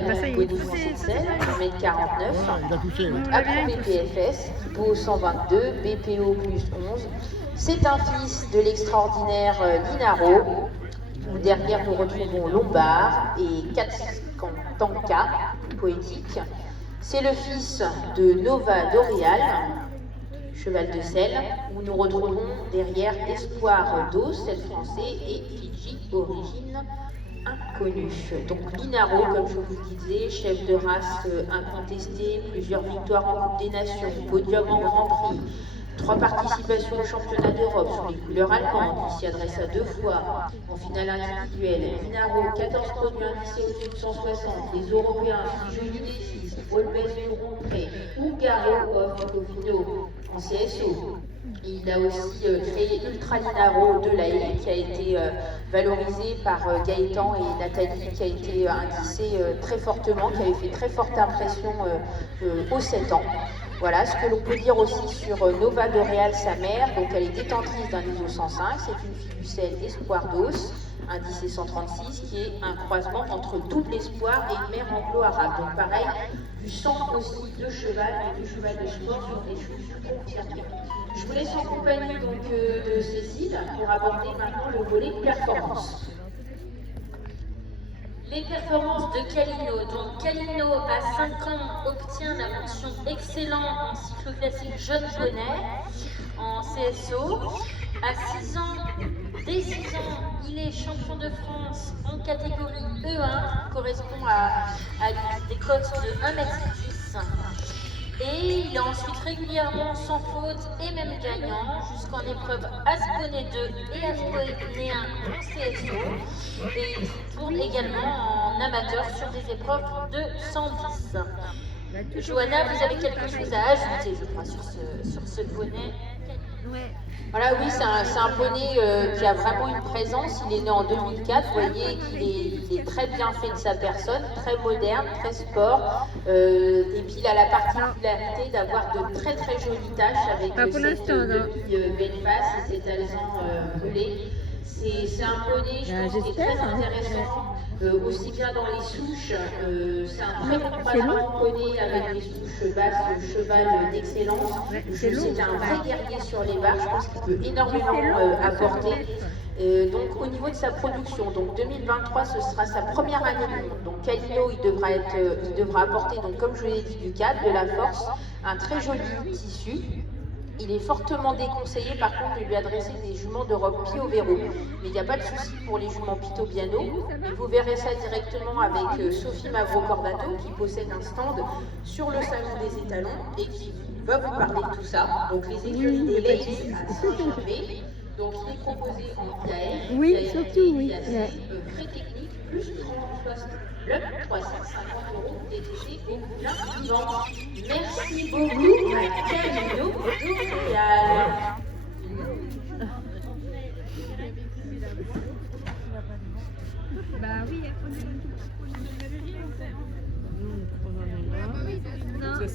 talon bonifié de sel, 1,49 m, approuvé PFS, typo 122, BPO plus 11. C'est un fils de l'extraordinaire Linaro, où derrière nous retrouvons Lombard et Katsantanka, poétique. C'est le fils de Nova Doréal, cheval de sel, où nous retrouvons derrière Espoir d'eau, sel français, et Fidji, origine inconnue. Donc Linaro, comme je vous le disais, chef de race incontesté, plusieurs victoires en Coupe des Nations, podium en Grand Prix, 3 participations au championnat d'Europe sur les couleurs allemandes, qui s'y adresse à 2 fois en finale individuelle. Linaro, 14 produits indicés au-dessus de 160, les Européens, Joli des 6, Olbès du Ronpré, Ougaro of Cofino en CSO. Il a aussi créé Ultra Linaro de la Haye, qui a été valorisé par Gaëtan et Nathalie, qui a été indicé très fortement, qui avait fait très forte impression aux 7 ans. Voilà ce que l'on peut dire aussi sur Nova Doréal, sa mère. Donc elle est détentrice d'un ISO 105, c'est une fiduciaire Espoir d'os, indicé 136, qui est un croisement entre Double Espoir et une mère anglo-arabe. Donc pareil, du sang aussi de cheval, et du cheval de sport sur des choses confirmées. Je vous laisse en compagnie donc, de Cécile pour aborder maintenant le volet performance. Les performances de Calino. Donc Calino, à 5 ans, obtient la mention excellent en cycloclassique jeune poney, en CSO. À 6 ans, dès 6 ans, il est champion de France en catégorie E1, qui correspond à des cotes de 1,10 m. Et il est ensuite régulièrement sans faute et même gagnant jusqu'en épreuve Asponey 2 et Asponey 1 en CSO. Et il tourne également en amateur sur des épreuves de 110. Johanna, vous avez quelque chose à ajouter, je crois, sur ce poney? Voilà, oui, c'est un poney qui a vraiment une présence. Il est né en 2004, vous voyez qu'il est très bien fait de sa personne, très moderne, très sport. Et puis il a la particularité d'avoir de très très jolies taches avec cette belle face et cet alezan brûlé. C'est un poney, je pense, qui est très intéressant, aussi bien dans les souches. C'est un très bon croisement poney avec des souches basses, cheval d'excellence. C'est un vrai guerrier sur les barres, je pense qu'il peut énormément apporter. Donc au niveau de sa production, donc 2023 ce sera sa première année du monde. Donc Calino il devra apporter, donc comme je vous l'ai dit, du cadre, de la force, un très joli tissu. Il est fortement déconseillé par contre de lui adresser des juments d'Europe pied au verrou. Mais il n'y a pas de souci pour les juments Pitobiano. Et vous verrez ça directement avec Sophie Mavro-Cordato qui possède un stand sur le salon des étalons et qui va vous parler de tout ça. Donc les écuries des Lays à Saint-Gervais. Donc il est proposé en IAL. Oui, surtout, oui. Frais techniques plus 30 le 350 € DTC au plein vivant. Merci beaucoup à Calino Doréal. Bah oui, on est